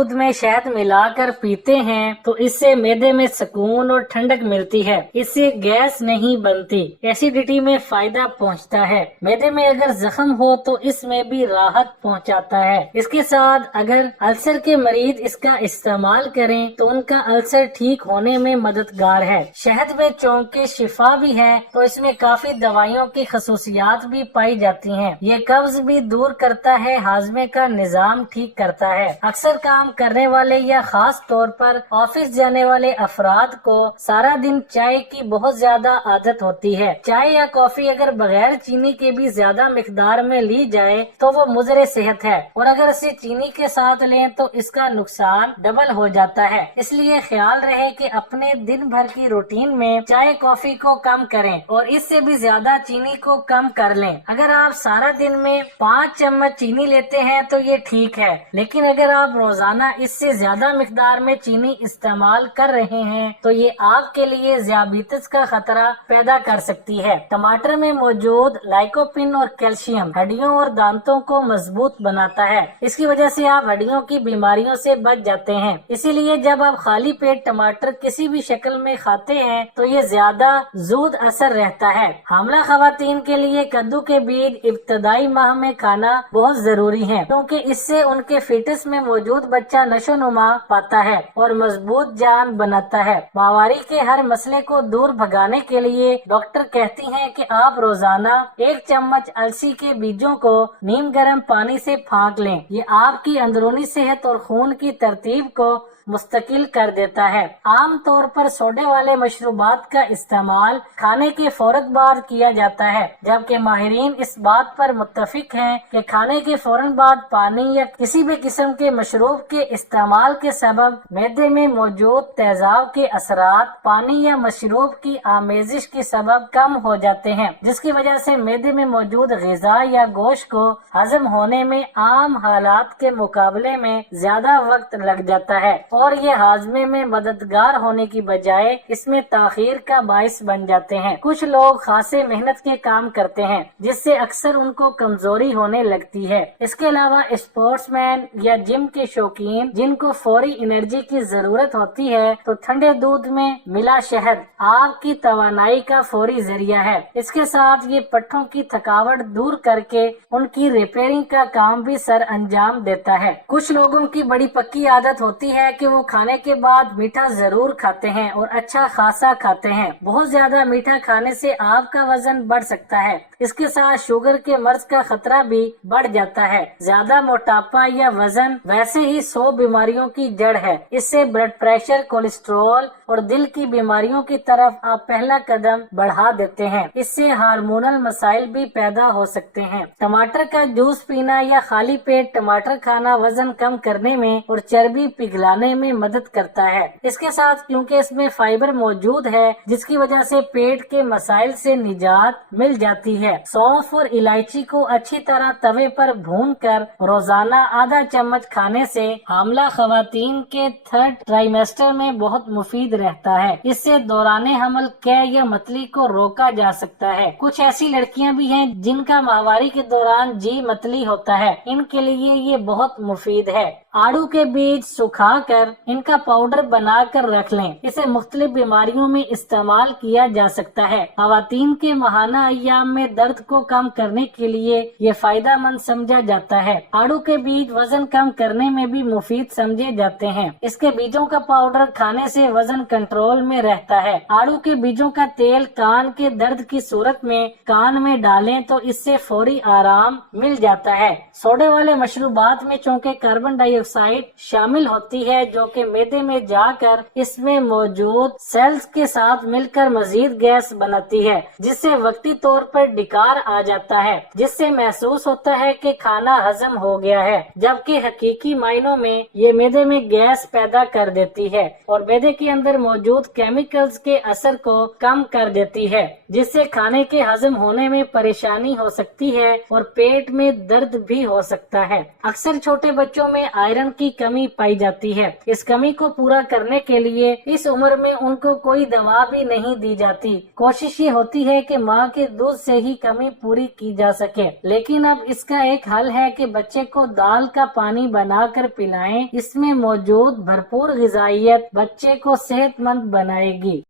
دودھ میں شہد ملا کر پیتے ہیں تو اس سے معدے میں سکون اور ٹھنڈک ملتی ہے، اس سے گیس نہیں بنتی، ایسیڈیٹی میں فائدہ پہنچتا ہے۔ معدے میں اگر زخم ہو تو اس میں بھی راحت پہنچاتا ہے۔ اس کے ساتھ اگر السر کے مریض اس کا استعمال کریں تو ان کا السر ٹھیک ہونے میں مددگار ہے۔ شہد میں چونکہ شفا بھی ہے تو اس میں کافی دوائیوں کی خصوصیات بھی پائی جاتی ہیں۔ یہ قبض بھی دور کرتا ہے، ہاضمے کا نظام ٹھیک کرتا ہے۔ اکثر کام کرنے والے یا خاص طور پر آفس جانے والے افراد کو سارا دن چائے کی بہت زیادہ عادت ہوتی ہے۔ چائے یا کافی اگر بغیر چینی کے بھی زیادہ مقدار میں لی جائے تو وہ مضر صحت ہے، اور اگر اسے چینی کے ساتھ لیں تو اس کا نقصان ڈبل ہو جاتا ہے۔ اس لیے خیال رہے کہ اپنے دن بھر کی روٹین میں چائے کافی کو کم کریں اور اس سے بھی زیادہ چینی کو کم کر لیں۔ اگر آپ سارا دن میں 5 چمچ چینی لیتے ہیں تو یہ ٹھیک ہے، لیکن اگر آپ روزانہ اس سے زیادہ مقدار میں چینی استعمال کر رہے ہیں تو یہ آپ کے لیے ذیابیطس کا خطرہ پیدا کر سکتی ہے۔ ٹماٹر میں موجود لائکوپین اور کیلشیم ہڈیوں اور دانتوں کو مضبوط بناتا ہے، اس کی وجہ سے آپ ہڈیوں کی بیماریوں سے بچ جاتے ہیں۔ اسی لیے جب آپ خالی پیٹ ٹماٹر کسی بھی شکل میں کھاتے ہیں تو یہ زیادہ زود اثر رہتا ہے۔ حاملہ خواتین کے لیے کدو کے بیج ابتدائی ماہ میں کھانا بہت ضروری ہے، کیونکہ اس سے ان کے فیٹس میں موجود بچہ نشو نما پاتا ہے اور مضبوط جان بناتا ہے۔ ماہواری کے ہر مسئلے کو دور بھگانے کے لیے ڈاکٹر کہتی ہیں کہ آپ روزانہ 1 چمچ السی کے بیجوں کو نیم گرم پانی سے پھانک لیں۔ یہ آپ کی اندرونی صحت اور خون کی ترتیب کو مستقل کر دیتا ہے۔ عام طور پر سوڈے والے مشروبات کا استعمال کھانے کے فوراً بعد کیا جاتا ہے، جبکہ ماہرین اس بات پر متفق ہیں کہ کھانے کے فوراً بعد پانی یا کسی بھی قسم کے مشروب کے استعمال کے سبب معدے میں موجود تیزاب کے اثرات پانی یا مشروب کی آمیزش کے سبب کم ہو جاتے ہیں، جس کی وجہ سے معدے میں موجود غذا یا گوشت کو ہضم ہونے میں عام حالات کے مقابلے میں زیادہ وقت لگ جاتا ہے، اور یہ ہاضمے میں مددگار ہونے کی بجائے اس میں تاخیر کا باعث بن جاتے ہیں۔ کچھ لوگ خاصے محنت کے کام کرتے ہیں جس سے اکثر ان کو کمزوری ہونے لگتی ہے۔ اس کے علاوہ اسپورٹس مین یا جم کے شوقین جن کو فوری انرجی کی ضرورت ہوتی ہے تو ٹھنڈے دودھ میں ملا شہد آپ کی توانائی کا فوری ذریعہ ہے۔ اس کے ساتھ یہ پٹھوں کی تھکاوٹ دور کر کے ان کی ریپیئرنگ کا کام بھی سر انجام دیتا ہے۔ کچھ لوگوں کی بڑی پکی عادت ہوتی ہے کہ وہ کھانے کے بعد میٹھا ضرور کھاتے ہیں اور اچھا خاصا کھاتے ہیں۔ بہت زیادہ میٹھا کھانے سے آپ کا وزن بڑھ سکتا ہے، اس کے ساتھ شوگر کے مرض کا خطرہ بھی بڑھ جاتا ہے۔ زیادہ موٹاپا یا وزن ویسے ہی 100 بیماریوں کی جڑ ہے، اس سے بلڈ پریشر، کولیسٹرول اور دل کی بیماریوں کی طرف آپ پہلا قدم بڑھا دیتے ہیں۔ اس سے ہارمونل مسائل بھی پیدا ہو سکتے ہیں۔ ٹماٹر کا جوس پینا یا خالی پیٹ ٹماٹر کھانا وزن کم کرنے میں اور چربی پگھلانے میں مدد کرتا ہے۔ اس کے ساتھ کیونکہ اس میں فائبر موجود ہے جس کی وجہ سے پیٹ کے مسائل سے نجات مل جاتی ہے۔ سونف اور الائچی کو اچھی طرح توے پر بھون کر روزانہ آدھا چمچ کھانے سے حاملہ خواتین کے 3rd ٹرائیمیسٹر میں بہت مفید رہتا ہے۔ اس سے دوران حمل قے یا متلی کو روکا جا سکتا ہے۔ کچھ ایسی لڑکیاں بھی ہیں جن کا ماہواری کے دوران جی متلی ہوتا ہے، ان کے لیے یہ بہت مفید ہے۔ آڑو کے بیج سکھا کر ان کا پاؤڈر بنا کر رکھ لیں، اسے مختلف بیماریوں میں استعمال کیا جا سکتا ہے۔ خواتین کے ماہانہ ایام میں درد کو کم کرنے کے لیے یہ فائدہ مند سمجھا جاتا ہے۔ آڑو کے بیج وزن کم کرنے میں بھی مفید سمجھے جاتے ہیں۔ اس کے بیجوں کا پاؤڈر کھانے سے وزن کنٹرول میں رہتا ہے۔ آڑو کے بیجوں کا تیل کان کے درد کی صورت میں کان میں ڈالیں تو اس سے فوری آرام مل جاتا ہے۔ سوڈے والے مشروبات میں چونکہ کاربن ڈائی آکسائڈ شامل ہوتی ہے جو کہ معدے میں جا کر اس میں موجود سیلز کے ساتھ مل کر مزید گیس بناتی ہے، جس سے وقتی طور پر ڈکار آ جاتا ہے، جس سے محسوس ہوتا ہے کہ کھانا ہضم ہو گیا ہے، جبکہ حقیقی معنوں میں یہ معدے میں گیس پیدا کر دیتی ہے اور معدے کے اندر موجود کیمیکلز کے اثر کو کم کر دیتی ہے، جس سے کھانے کے ہضم ہونے میں پریشانی ہو سکتی ہے اور پیٹ میں درد بھی ہو سکتا ہے۔ اکثر چھوٹے بچوں میں آئرن کی کمی پائی جاتی ہے۔ اس کمی کو پورا کرنے کے لیے اس عمر میں ان کو کوئی دوا بھی نہیں دی جاتی۔ کوشش یہ ہوتی ہے کہ ماں کے دودھ سے ہی کمی پوری کی جا سکے، لیکن اب اس کا ایک حل ہے کہ بچے کو دال کا پانی بنا کر پلائیں۔ اس میں موجود بھرپور غذائیت بچے کو صحت مند بنائے گی۔